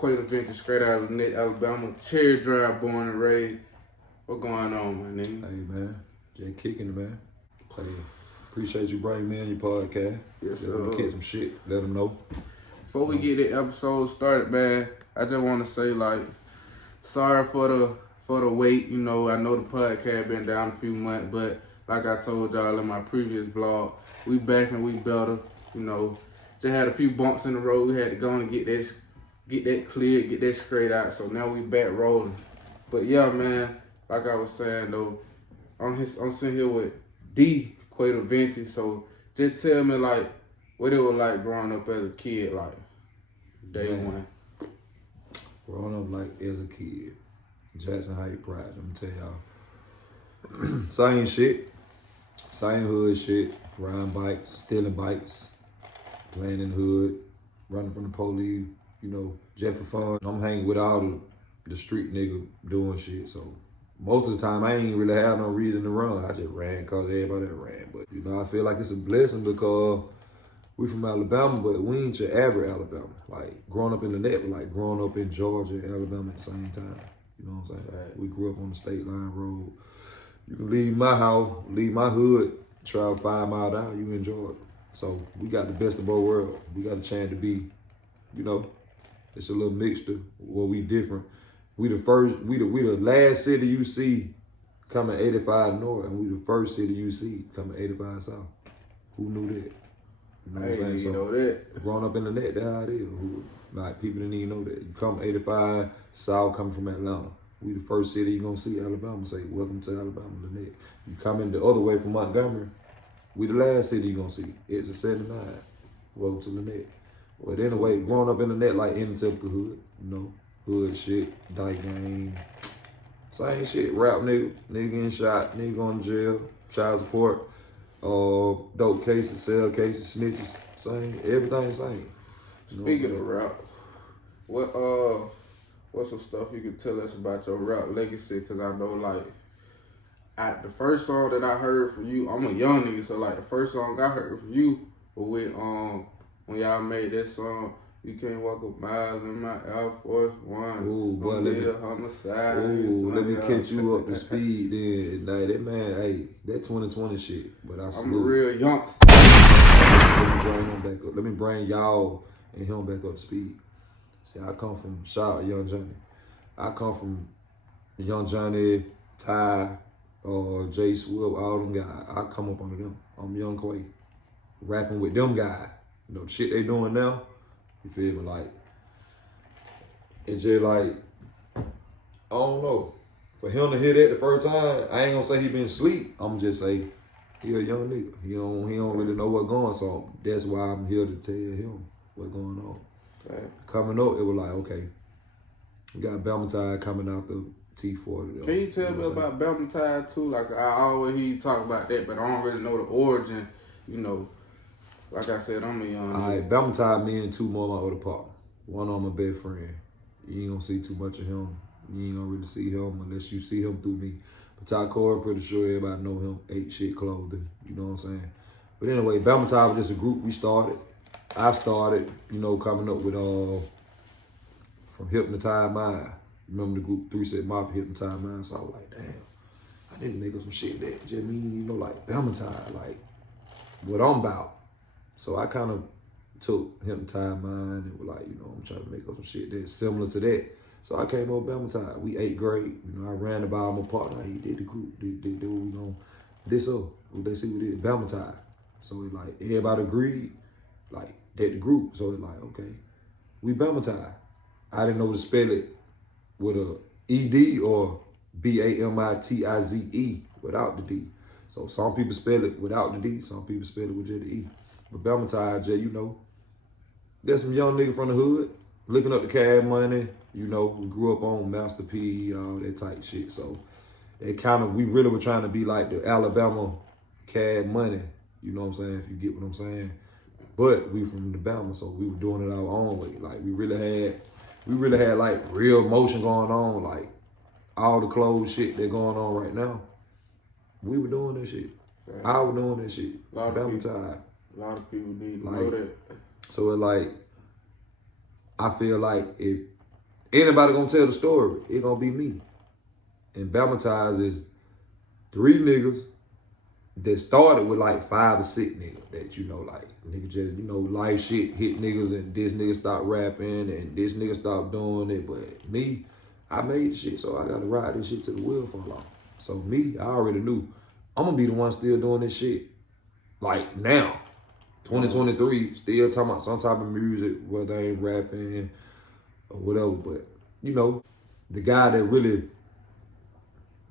Kway Devenci, straight out of Alabama. Cherry Drive, born and raised. What going on, my nigga? Hey, man. Just kicking it, man. Hey, appreciate you bringing me on your podcast. Yes, Let them catch some shit. Let them know. Before we get the episode started, man, I just want to say, like, sorry for the wait. You know, I know the podcast been down a few months, but like I told y'all in my previous vlog, we back and we better. You know, just had a few bumps in the road. We had to go and get that cleared, get that straight out. So now we back rolling. But yeah, man, like I was saying though, I'm sitting here with D Kway Devenci. So just tell me like what it was like growing up as a kid, like day one. Growing up like as a kid, Jackson Heights Pride. Let me tell y'all, same shit, same hood shit. Riding bikes, stealing bikes, playing in the hood, running from the police. You know, just for fun. I'm hanging with all the street nigga doing shit. So most of the time, I ain't really have no reason to run. I just ran because everybody ran. But, you know, I feel like it's a blessing because we from Alabama, but we ain't your average Alabama. Like, growing up in the net, like growing up in Georgia and Alabama at the same time. You know what I'm saying? Right. We grew up on the state line road. You can leave my house, leave my hood, travel 5 miles down, you in Georgia. So we got the best of both worlds. We got a chance to be, you know, it's a little mixture where we different. We the last city you see coming 85 north, and we the first city you see coming 85 south. Who knew that? You know what I'm saying? So know that. Growing up in the net, that's how it is. Like people didn't even know that. You come 85 south coming from Atlanta. We the first city you gonna see Alabama say, welcome to Alabama, the net. You come in the other way from Montgomery, we the last city you gonna see. It's a 79. Welcome to the net. But anyway, growing up in the net like any typical hood, you know, hood shit, dyke game, same shit, rap nigga getting shot, nigga going to jail, child support, dope cases, cell cases, snitches, same, everything the same. You know Speaking of rap, what's some stuff you could tell us about your rap legacy? Cause I know like, the first song that I heard from you, I'm a young nigga, so like the first song I heard from you was with when y'all made that song, You Can't Walk a Mile in My Air Force One. Ooh, boy, let me catch you up to speed then. Nah, that man, hey, that 2020 shit. But I'm a real youngster. Let me bring y'all and him back up to speed. See, I come from Young Johnny. I come from Young Johnny, Ty, Jay Swift, all them guys. I come up under them. I'm Young Kway, rapping with them guys. You know, the shit they doing now, you feel me? Like, it's just like, I don't know. For him to hear that the first time, I ain't gonna say he been asleep. I'm just say, he a young nigga. He don't really know what's going on. So that's why I'm here to tell him what's going on. Okay. Coming up, it was like, okay, we got Belmontide coming out the T40. Can you tell me about Belmontide too? Like, I always hear you talk about that, but I don't really know the origin, you know. Like I said, I'm a young nigga. All right, Belmontide, me and two more of my other partners. One on my best friend. You ain't gonna see too much of him. You ain't gonna really see him unless you see him through me. But Ty Core, I'm pretty sure everybody know him. 8 Shit Clothing, you know what I'm saying? But anyway, Belmontide was just a group we started. I started, you know, coming up with from Hypnotized Mind. Remember the group 3 Set Mafia, Hypnotized Mind? So I was like, damn, I need to make up some shit that just mean, you know, like Belmontide, like what I'm about. So I kind of took Hypnotized Mind and was like, you know, I'm trying to make up some shit that's similar to that. So I came up with Belmontide. We 8th grade. You know, I ran about my partner. He did the group. Did what we gonna this up. They see we did Belmontide. So it like everybody agreed, like that the group. So it like, okay, we Belmontide. I didn't know to spell it with a ED or BAMITIZE without the D. So some people spell it without the D. Some people spell it with just the E. But Belmontide, Jay, you know, there's some young nigga from the hood looking up the Cash Money. You know, we grew up on Master P, all that type shit. So it kind of, we really were trying to be like the Alabama Cash Money. You know what I'm saying? If you get what I'm saying. But we from Alabama, so we were doing it our own way. Like we really had like real motion going on. Like all the clothes shit that going on right now. We were doing that shit. Right. I was doing that shit. Belmontide. A lot of people need to know that. So it like, I feel like if Anybody gonna tell the story, it gonna be me. And Bamatize is 3 niggas that started with like 5 or 6 niggas that, you know, like, nigga just, you know, life shit hit niggas and this nigga stopped rapping and this nigga stopped doing it. But me, I made the shit, so I gotta ride this shit till the wheel fall off. So me, I already knew I'm gonna be the one still doing this shit. Like now, 2023, still talking about some type of music, whether they ain't rapping or whatever. But, you know, the guy that really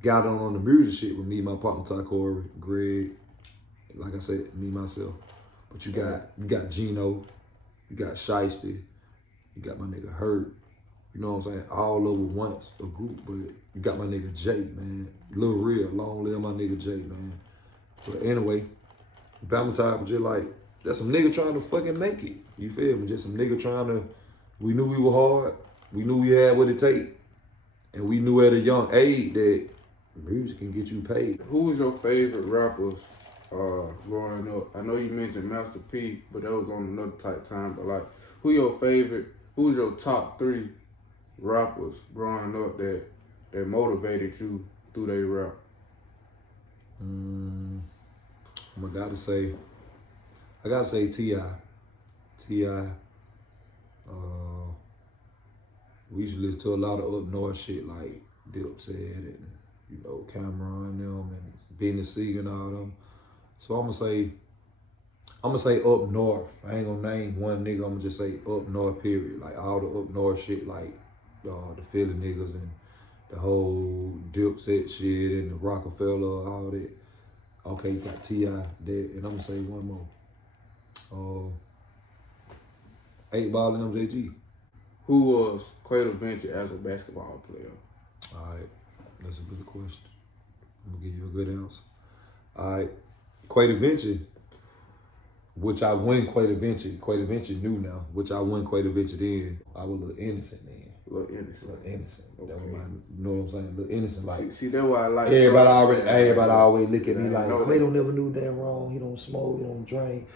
got on the music shit with me, my partner Ty Corey, Greg, like I said, me, myself. But you got Gino, you got Shiesty, you got my nigga Hurt, you know what I'm saying? All over once, a group, but you got my nigga Jay, man. Lil Real, long live my nigga Jay, man. But anyway, Bamatize was just like, that's some nigga trying to fucking make it. You feel me? Just some nigga trying to, we knew we were hard, we knew we had what it take, and we knew at a young age that music can get you paid. Who was your favorite rappers growing up? I know you mentioned Master P, but that was on another type time. But like, who's your top 3 rappers growing up that motivated you through their rap? I gotta say T.I. We used to listen to a lot of up north shit like Dipset and, you know, Cameron and them and Benny Siegel and all them. So I'm gonna say up north. I ain't gonna name one nigga, I'm gonna just say up north period. Like all the up north shit, like the Philly niggas and the whole Dipset shit and the Rockefeller, all that. Okay, you got T.I. there, and I'm gonna say one more. 8 Ball MJG. Who was Kway Devenci as a basketball player? All right, that's a good question. I'm gonna give you a good answer. All right, Kway Devenci, which I win Kway Devenci knew now, which I win Kway Devenci then. I was a little innocent then. Little innocent. Okay. That was my, you know what I'm saying? Little innocent, like. See, that's why I like. Everybody always look at me like, Kway don't never do damn wrong. He don't smoke. He don't drink.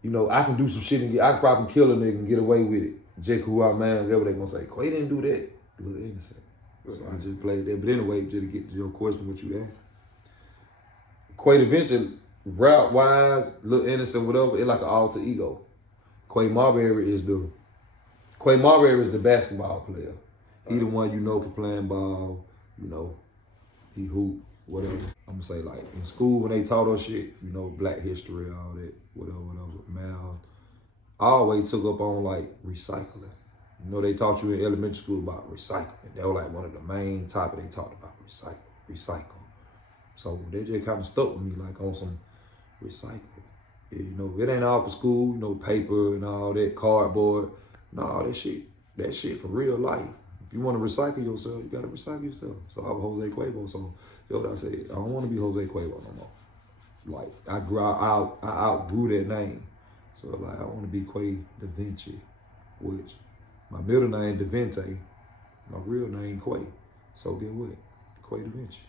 You know, I can do some shit and I can probably kill a nigga and get away with it. Jake who I man, whatever they gonna say. Kway didn't do that. A little innocent. So I just played that. But anyway, just to get to your question, what you asked. Kway Devenci, rap wise, little innocent, whatever, it's like an alter ego. Kway Marbury is the basketball player. He the one you know for playing ball, you know, he hoop, whatever. I'm gonna say like in school when they taught us shit, you know, black history, all that, whatever, math. I always took up on like recycling. You know, they taught you in elementary school about recycling. That was like one of the main topics they talked about, recycle. So they just kind of stuck with me like on some recycle. Yeah, you know, it ain't all for school, you know, paper and all that, cardboard. No, that shit for real life. If you want to recycle yourself, you gotta recycle yourself. So I was Jose Quavo. So you know what I said? I don't want to be Jose Quavo no more. Like I outgrew that name. So like I want to be Kway Devenci, which my middle name Devenci, my real name Kway. So get what? Kway Devenci.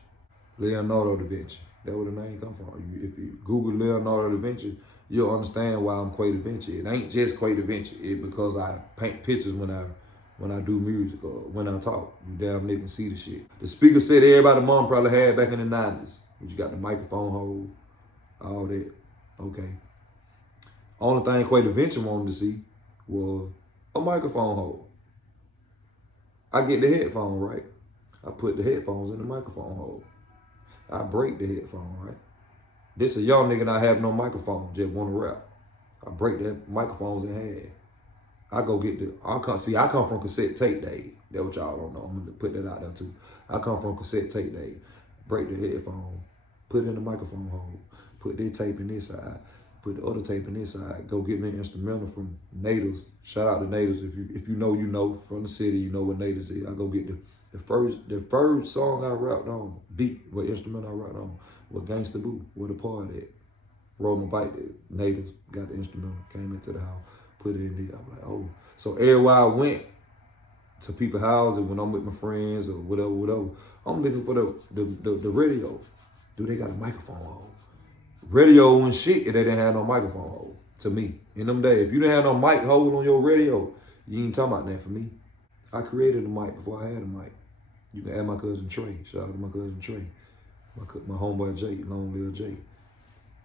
Leonardo da Vinci. That's where the name come from. If you Google Leonardo da Vinci, you'll understand why I'm Kway Devenci. It ain't just Kway Devenci. It's because I paint pictures when I do music or when I talk. You damn nigga can see the shit. The speaker said everybody's mom probably had back in the 90s. But you got the microphone hole, all that. Okay. Only thing Kway Devenci wanted to see was a microphone hole. I get the headphone, right? I put the headphones in the microphone hole. I break the headphone, right? This a young nigga not have no microphone, just want to rap. I break the microphones in half. I come from cassette tape days. That's what y'all don't know. I'm gonna put that out there too. I come from cassette tape days. Break the headphone, put it in the microphone hole, put that tape in this side, put the other tape in this side. Go get me an instrumental from Natives. Shout out to Natives. If you know, you know. From the city, you know what Natives is. I go get the first song I rapped on, beat, what instrument I rapped on, was Gangsta Boo, where the party at. Rode my bike, Natives, got the instrumental, came into the house, put it in there. I'm like, oh. So everywhere I went to people's houses, when I'm with my friends or whatever, I'm looking for the radio. Do they got a microphone hole? Radio and shit if they didn't have no microphone hole, to me. In them days, if you didn't have no mic hole on your radio, you ain't talking about that for me. I created a mic before I had a mic. You can add my cousin Trey. Shout out to my cousin Trey. My homeboy Jay, Long Live Jay.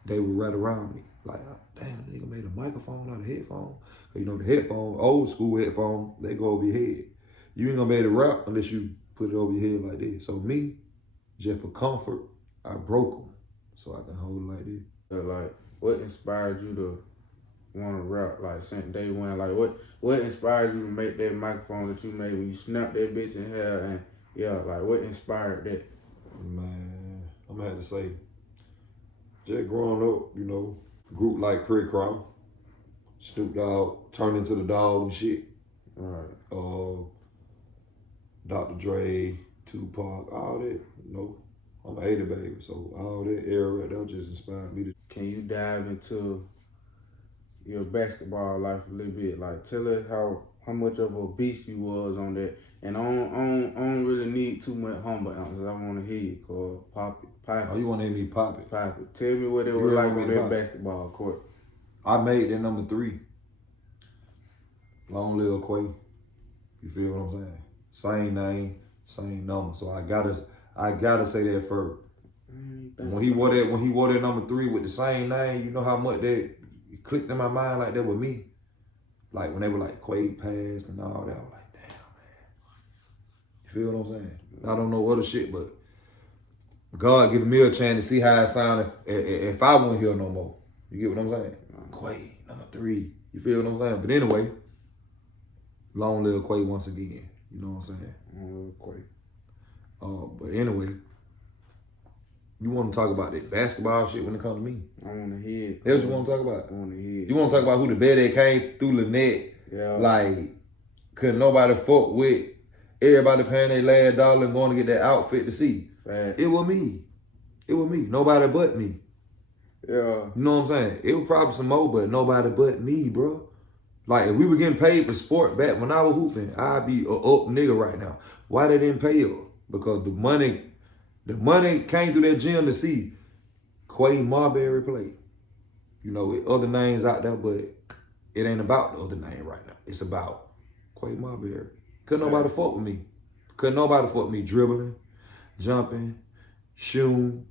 They were right around me. Like, damn, the nigga made a microphone out of headphone. You know, the headphone, old school headphone, they go over your head. You ain't gonna be able to rap unless you put it over your head like this. So me, just for comfort, I broke them so I can hold it like this. Like, what inspired you to want to rap? Like, since day one, like, what inspired you to make that microphone that you made when you snapped that bitch in hair? And yeah, like, what inspired that? Man, I'm gonna have to say, just growing up, you know, group like Crit Crow, Snoop Dogg, turned into the dog and shit. Right. Dr. Dre, Tupac, all that, you know. I'm an 80 baby, so all that era right there just inspired me to. Can you dive into your basketball life a little bit? Like, tell us how much of a beast you was on that. And I don't really need too much humble answers. I want to hear you call Pop It. Oh, you want to hear me pop it? Pop It. Tell me what it was like on that basketball court. I made that number 3. Long live Kway. You feel what I'm saying? Same name, same number. So I gotta say that first. When he wore that number 3 with the same name, you know how much that clicked in my mind like that with me. Like when they were like Kway passed and all that, I was like, damn, man. You feel what I'm saying? I don't know other shit, but God giving me a chance to see how it sound if I won't hear no more. You get what I'm saying? Kway, number 3. You feel what I'm saying? But anyway, long live Kway once again. You know what I'm saying? Long live Kway. But anyway, you want to talk about that basketball shit when it comes to me? I want to hear it. That's what you want to talk about? I want to hear it. You want to talk about who the bet that came through Lynette? Yeah. Like, couldn't nobody fuck with everybody paying their last dollar and going to get that outfit to see. Fact. It was me. It was me. Nobody but me. Yeah. You know what I'm saying? It was probably some more, but nobody but me, bro. Like, if we were getting paid for sport back when I was hooping, I'd be a up nigga right now. Why they didn't pay us? Because the money came through that gym to see Kway Marbury play. You know, with other names out there, but it ain't about the other name right now. It's about Kway Marbury. Couldn't nobody fuck with me. Couldn't nobody fuck with me dribbling, jumping, shooting.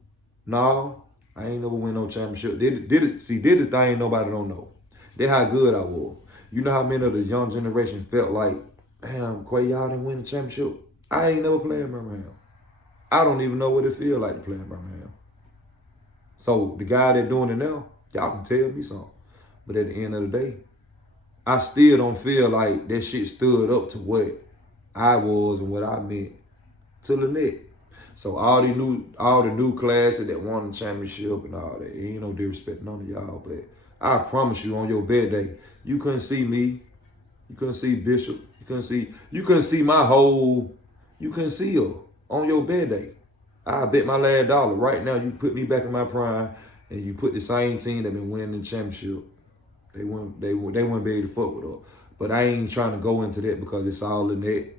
No, I ain't never win no championship. Did the thing nobody don't know. That's how good I was. You know how many of the young generation felt like, damn, Kway, y'all didn't win the championship. I ain't never played in Birmingham. I don't even know what it feel like to play in Birmingham. So the guy that doing it now, y'all can tell me something. But at the end of the day, I still don't feel like that shit stood up to what I was and what I meant to Lynette. So all the new classes that won the championship and all that, ain't no disrespect none of y'all, but I promise you on your bed day, you couldn't see me, you couldn't see Bishop, you couldn't see my whole, you couldn't see her on your bed day. I bet my last dollar right now, you put me back in my prime and you put the same team that been winning the championship, they wouldn't be able to fuck with her. But I ain't trying to go into that because it's all Lynette.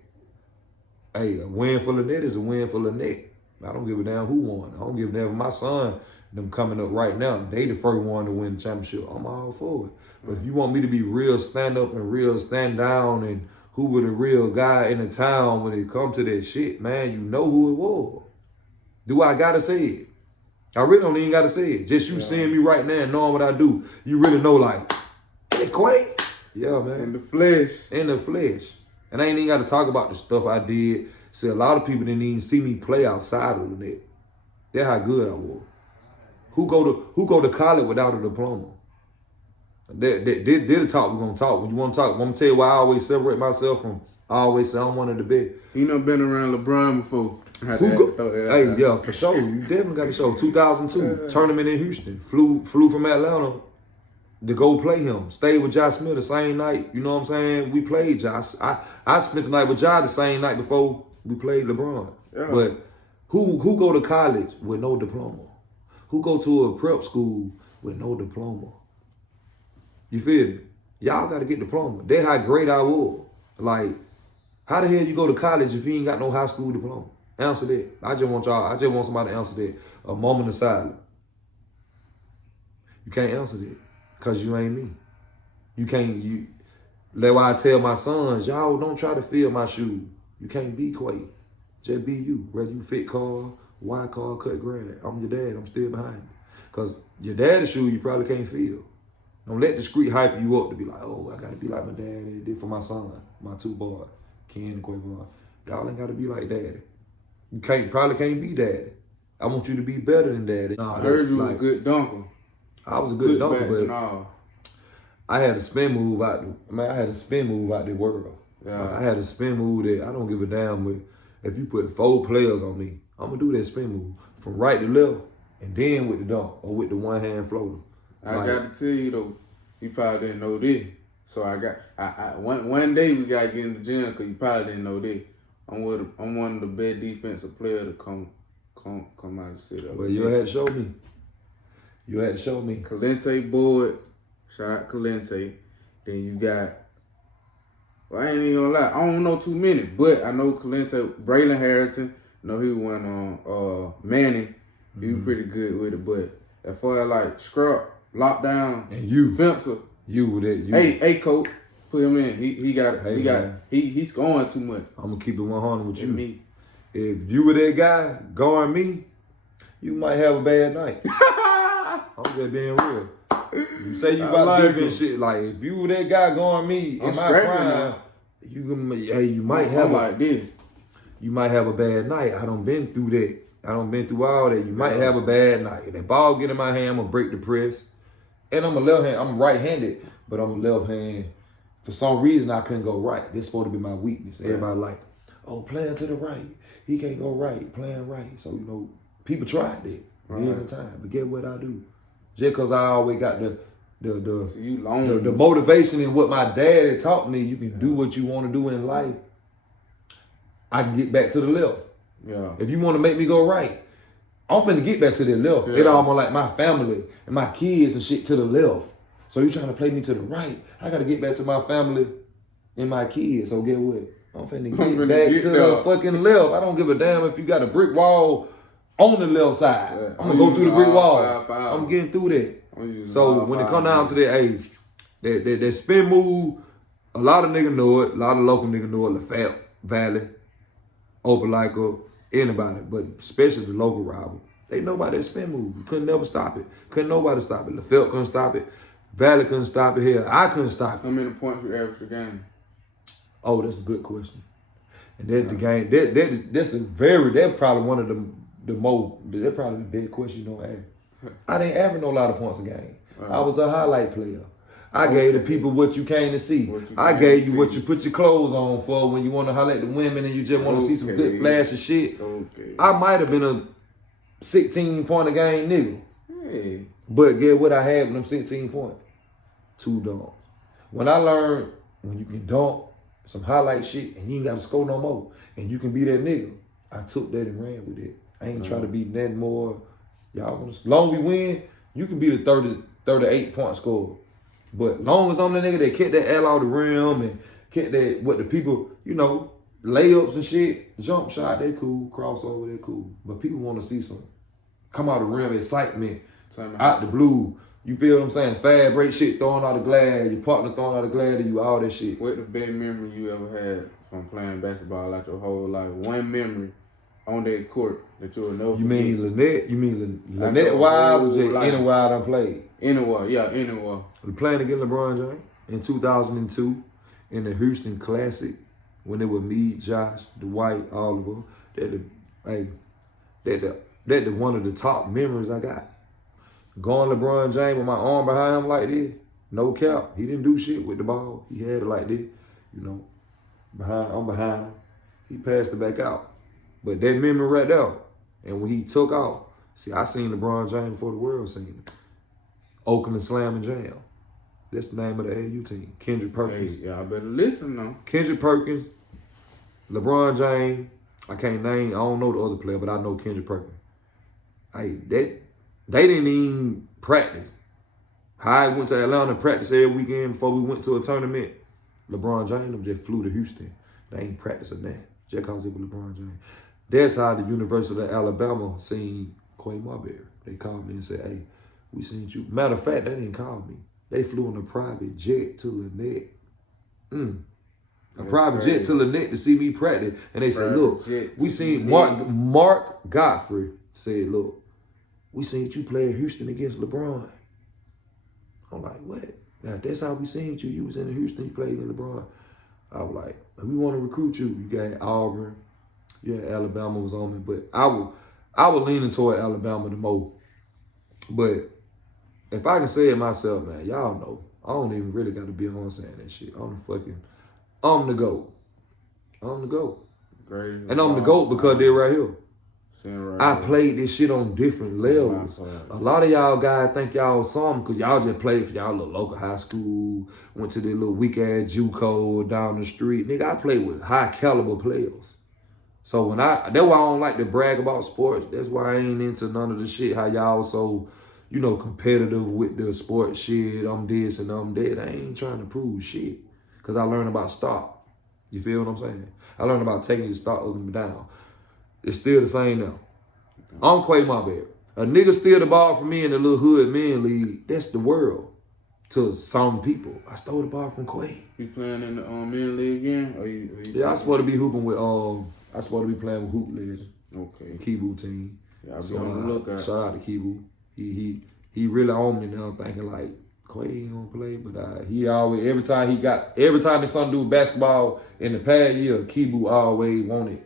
Hey, a win for Lynette is a win for Lynette. I don't give a damn who won. I don't give a damn if my son, them coming up right now, they the first one to win the championship. I'm all for it. But if you want me to be real stand up and real stand down and who was the real guy in the town when it come to that shit, man, you know who it was. Do I gotta say it? I really don't even gotta say it. Just you seeing me right now and knowing what I do, you really know like, hey, Kway? Yeah, man. In the flesh. In the flesh. And I ain't even got to talk about the stuff I did. See, a lot of people didn't even see me play outside of the net. That's how good I was. Who go to college without a diploma? They're the talk we're going to talk. When you want to talk, I'm going to tell you why I always separate myself from, I always say I'm one of the best. You know, been around LeBron before. Hey, yeah, for sure. You definitely got to show. 2002, tournament in Houston. Flew from Atlanta to go play him. Stayed with Josh Smith the same night. You know what I'm saying? We played Josh. I spent the night with Josh the same night before we played LeBron. Yeah. But who go to college with no diploma? Who go to a prep school with no diploma? You feel me? Y'all got to get diploma. That's how great I was. Like, how the hell you go to college if you ain't got no high school diploma? Answer that. I just want somebody to answer that. A moment of silence. You can't answer that. Cause you ain't me. That's why I tell my sons, y'all don't try to fill my shoes. You can't be Kway. Just be you. Whether you fit car, wide car, cut grass. I'm your dad. I'm still behind you. Because your dad's shoe you probably can't fill. Don't let the street hype you up to be like, oh, I got to be like my dad. They did for my son, my two boys, Ken and Kway. Y'all ain't got to be like daddy. You probably can't be daddy. I want you to be better than daddy. I heard you was a good dunker. I was a good dunker, but I had a spin move out the world. Yeah. I had a spin move that I don't give a damn with. If you put 4 players on me, I'm gonna do that spin move from right to left, and then with the dunk or with the one hand floater. I got to tell you though, you probably didn't know this. So one day we gotta get in the gym because you probably didn't know this. I'm one of the best defensive players to come out of the city. Well, you had to show me. You had to show me. Calente Boyd, shout out Calente. Then you got, well, I ain't even gonna lie, I don't know too many, but I know Calente, Braylon Harrington, I know he went on Manning. He was pretty good with it, but as far as like scrub, lockdown, and you, Fencer, you with it. You. Hey, coach, put him in. He's scoring too much. I'm gonna keep it 100 with you. Me. If you were that guy guarding me, you might have a bad night. I'm just being real. You say you about to do this shit. Like, if you were that guy guarding me in my prime, you might have you might have a bad night. I done been through that. I done been through all that. You might have a bad night. If that ball get in my hand, I'm gonna break the press. And I'm right-handed, but I'm a left hand. For some reason, I couldn't go right. This supposed to be my weakness. Everybody like, oh, playing to the right. He can't go right, playing right. So, you know, people tried that every time. But get what I do? Just because I always got the motivation and what my dad had taught me, you can do what you want to do in life. I can get back to the left. Yeah. If you want to make me go right, I'm finna get back to the left. Yeah. It almost like my family and my kids and shit to the left. So you trying to play me to the right. I got to get back to my family and my kids. So get what? I'm finna get back to the fucking left. I don't give a damn if you got a brick wall on the left side. Yeah. I'm gonna go through the brick wall. I'm getting through that. So when it come down to that age, that spin move, a lot of niggas know it. A lot of local niggas know it. LaFayette Valley, Opelika, anybody, but especially the local rival. They know about that spin move. You couldn't never stop it. Couldn't nobody stop it. LaFayette couldn't stop it. Valley couldn't stop it. Here, I couldn't stop it. How many points you average a game? Oh, that's a good question. And that's the game. That's probably one of that's probably the best question you don't ask. I didn't average no lot of points a game. I was a highlight player. I gave the people what you came to see. I gave you what you put your clothes on for when you want to holler at the women and you just want to see some good flash of shit. I might have been a 16-point a game nigga. Hey. But get what I had with them 16 points? 2 dunks. When I learned when you can dunk some highlight shit and you ain't got to score no more and you can be that nigga, I took that and ran with it. I ain't trying to be nothing more. Y'all, as long as we win, you can be the 38-point scorer. But long as I'm the nigga that kept that L out the rim and kept that, what the people, you know, layups and shit, jump shot, they cool, crossover, they cool. But people want to see some come out the rim excitement, out the blue. You feel what I'm saying? Fast break shit, throwing out the glass, your partner throwing out the glass to you, all that shit. What the best memory you ever had from playing basketball like your whole life? One memory on that court that you'll never forget. You mean Lynette? You mean Lynette-wise or just anywhere I played? Anywhere, yeah, anywhere. Playing against LeBron James in 2002 in the Houston Classic when it was me, Josh, Dwight, Oliver. That one of the top memories I got. Going LeBron James with my arm behind him like this, no cap. He didn't do shit with the ball. He had it like this, you know. I'm behind him. He passed it back out. But that memory right there, and when he took off, see, I seen LeBron James before the world seen him. Oakland Slam and Jam. That's the name of the AU team. Kendrick Perkins. Hey, y'all better listen now. Kendrick Perkins, LeBron James. I don't know the other player, but I know Kendrick Perkins. Hey, they didn't even practice. I went to Atlanta to practice every weekend before we went to a tournament. LeBron James just flew to Houston. They ain't practicing that. Just because it was LeBron James. That's how the University of Alabama seen Kway Marbury. They called me and said, hey, we seen you. Matter of fact, they didn't call me. They flew on a private jet to Lynette A private jet to Lynette to see me practice. And they said, look, we seen Mark Godfrey said, look, we seen you play in Houston against LeBron. I'm like, what? Now, that's how we seen you. You was in Houston, you played in LeBron. I was like, we want to recruit you. You got Auburn. Yeah, Alabama was on me. But I was leaning toward Alabama the most. But if I can say it myself, man, y'all know, I don't even really got to be on saying that shit. I'm the GOAT. I'm the GOAT. And I'm the GOAT because they're right here. I played this shit on different levels. A lot of y'all guys think y'all something because y'all just played for y'all little local high school, went to the little weak-ass JUCO down the street. Nigga, I played with high-caliber players. So that's why I don't like to brag about sports. That's why I ain't into none of the shit, how y'all so, competitive with the sports shit. I'm this and I'm that. I ain't trying to prove shit because I learned about stock. You feel what I'm saying? I learned about taking your stock up and down. It's still the same now. I'm Kway, my bad. A nigga steal the ball from me in the little hood men league. That's the world to some people. I stole the ball from Kway. You playing in the men league again? Yeah, I supposed to be hooping with I supposed to be playing with Hoop Legend. Okay. Kibu team. Yeah, I'll be on the lookout. Shout out to Kibu. He really on me now, thinking like Kway ain't gonna play, but he always every time there's something to do with basketball in the past year, Kibu always wanted.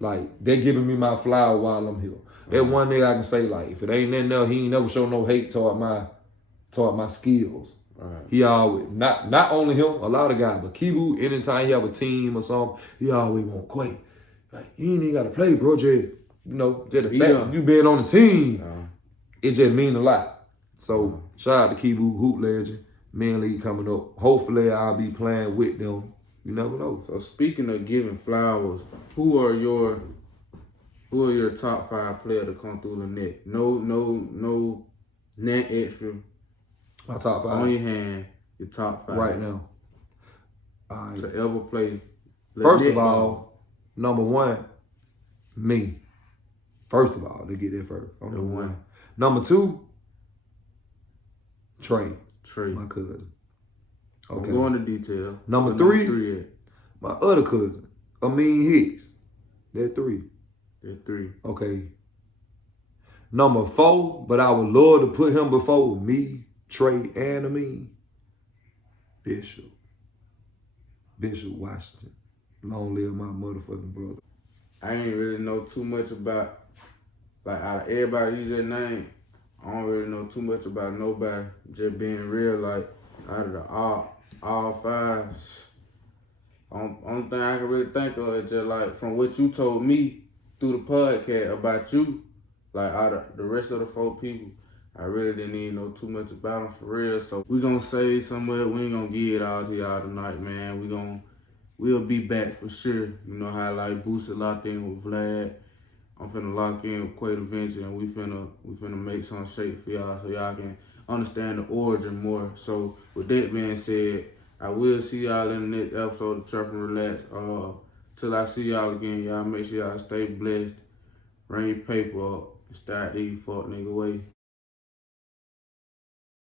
Like, they giving me my flower while I'm here. That one nigga I can say, like, if it ain't nothing else, he ain't never show no hate toward my skills. Right. He always, not only him, a lot of guys, but Kibu, anytime he have a team or something, he always want Kway. Like, you ain't even got to play, bro, just the fact you being on the team, it just mean a lot. So, shout out to Kibu, Hoop Legend, Men League coming up. Hopefully, I'll be playing with them. You never know. So speaking of giving flowers, who are your top 5 players to come through the net? No net extra. My top 5 on your hand. Your top 5 right now. To ever play. First of all, number 1, me. First of all, to get there first. I'm number 1. Number 2, Trey, my cousin. Okay. I'm going to detail. Number 3, my other cousin, Amin Hicks. They're 3. Okay. Number 4, but I would love to put him before me, Trey, and Amin. Bishop Washington. Long live my motherfucking brother. I ain't really know too much about, like, out of everybody use that name, I don't really know too much about nobody. Just being real, like, out of the all 5, only thing I can really think of is just like from what you told me through the podcast about you, like out of the rest of the 4 people, I really didn't even know too much about them for real. So we gonna say somewhere, we ain't gonna give it all to y'all tonight, man. We'll be back for sure. You know how like Boosie locked in with Vlad. I'm finna lock in with Kway Devenci, and we finna make some shape for y'all so y'all can understand the origin more. So with that being said, I will see y'all in the next episode of Trap and Relax. Till I see y'all again, y'all make sure y'all stay blessed, bring your paper up, and start these fuck nigga way.